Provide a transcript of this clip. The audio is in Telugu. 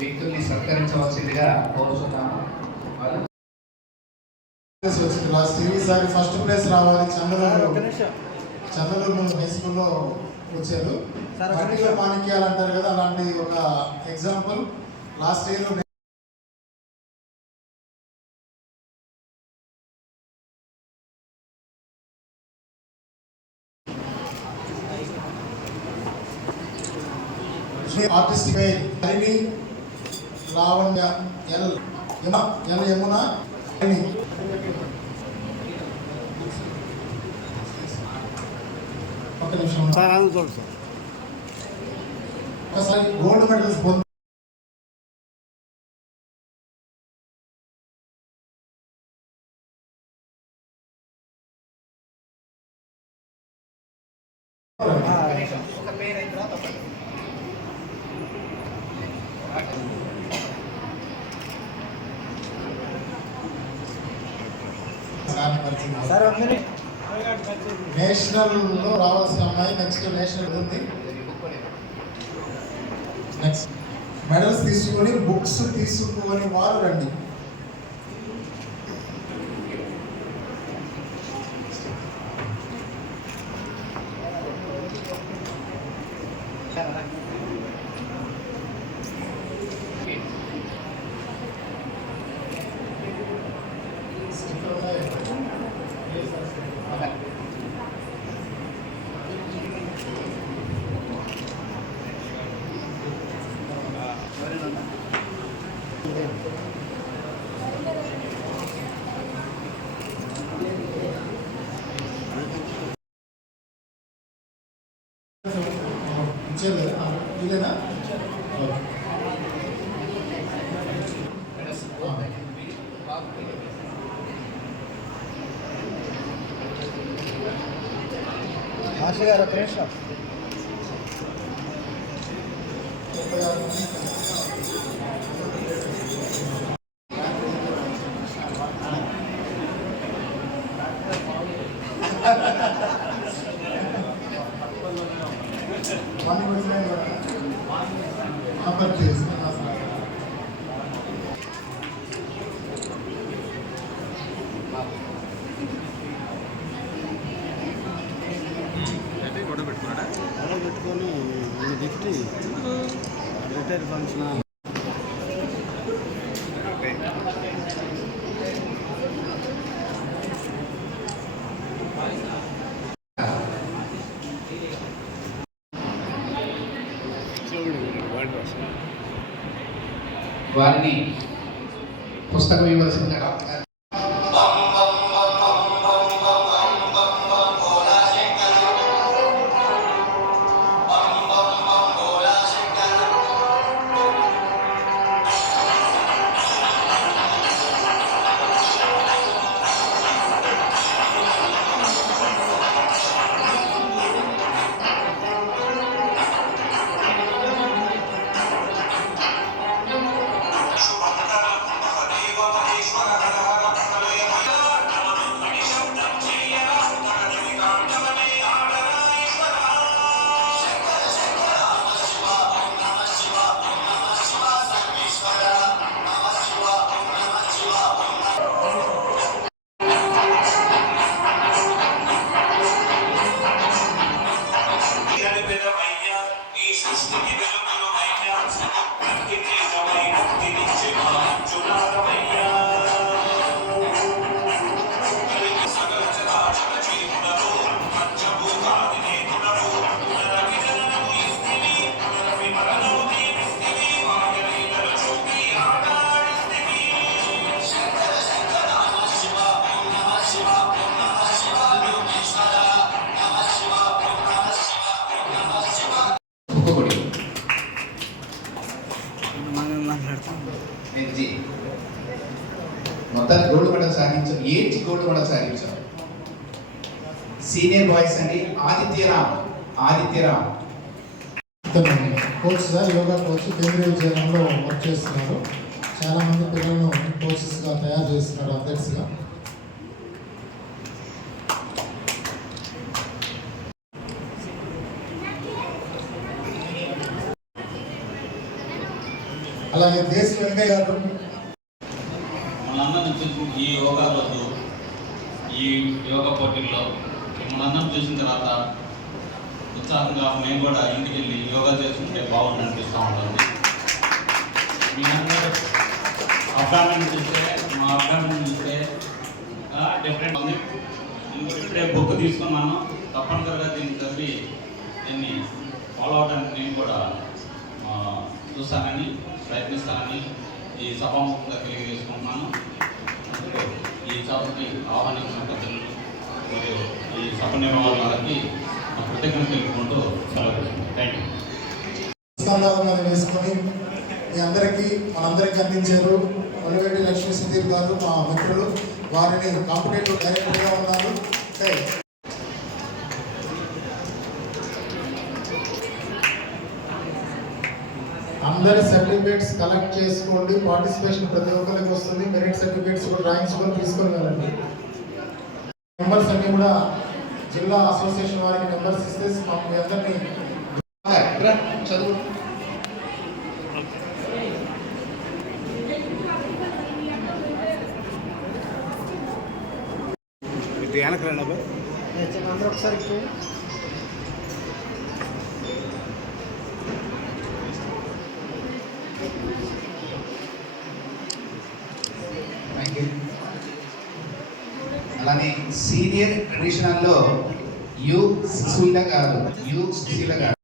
వ్యక్తుల్ని సత్కరించవలసిందిగా కోరుతున్నాము. ఈసారి ఫస్ట్ ప్లేస్ రావాలి. చంద్రలూరు హై స్కూల్లో వచ్చారు. మట్టిలో మాణిక్యాలు అంటారు కదా, అలాంటి ఒక example. Last year artist Harini, Lavanya, Yamuna, ఒక నిమిషం ఒకసారి గోల్డ్ మెడల్స్ పొంది నేషనల్ లో రావాల్సిన అమ్మాయి నెక్స్ట్ నేషనల్ ఉంది. నెక్స్ట్ మెడల్స్ తీసుకొని బుక్స్ తీసుకొని వారు రండి. ఇదేనా ఆశ గారు ప్రేక్ష పెట్టుకొని దిట్టి రిటైర్ ఫంక్షన్ వారిని పుస్తకం ఇవ్వాల్సిందిగా మొత్తం గోల్డ్ మెడల్ సాధించాం. ఏజ్ గోల్డ్ మెడల్ సాధించాం. సీనియర్ బాయ్స్ అండి. Adityaram coach sir, yoga coach, కేంద్రీయ విద్యాలయంలో వర్క్ చేస్తున్నారు. చాలామంది పిల్లలను కోచెస్గా తయారు చేస్తున్నారు, అథ్లెట్స్గా. అలాగే దేశీ వెంకయ్య గారు. మనందరం చూసి ఈ యోగా రోజు ఈ యోగా పోటీల్లో మనందరం చూసిన తర్వాత ఉత్సాహంగా మేము కూడా ఇంటికి వెళ్ళి యోగా చేసుకుంటే బాగుంది అనిపిస్తూ ఉంటుంది. మీ అందరూ అబ్డామిన్ చూస్తే మా అబ్డామిన్ చూస్తే డిఫరెంట్ ఉంది. ఇంకోటి ఇప్పుడే బుక్ తీసుకున్నాను, తప్పనిసరిగా దీన్ని చదివి దీన్ని ఫాలో అవడానికి నేను కూడా చూస్తానని ప్రయత్నిస్తానని ఈ సభాముఖంగా తెలియజేసుకుంటున్నాను. ఈ సభకి ఆహ్వానించిన పెద్దలు మరియు ఈ సభ నిర్వహణకి కృతజ్ఞత తెలుపుకుంటూ సెలవు. Thank you. స్కందాలను వేసుకొని మీ అందరికీ మనందరికీ అందించారు. ఒలివేటి లక్ష్మీ సుధీర్ గారు మా మిత్రులు, వారిని కాంపిటేటివ్ డైరెక్టర్గా ఉన్నారు. అందరి సర్టిఫికేట్స్ కలెక్ట్ చేసుకోండి. పార్టిసిపేషన్ ప్రతి ఒక్కరికి వస్తుంది. మెరిట్ సర్టిఫికేట్స్ కూడా ర్యాంక్స్ కూడా తీసుకొని వెళ్ళండి. మెంబర్స్ అన్ని కూడా జిల్లా అసోసియేషన్ వారికి మెంబర్స్ ఇస్తే మీ అందరినీ చదువు. ఒకసారి అలానే సీనియర్ ట్రెడిషనల్లో యు సుశీల గారు.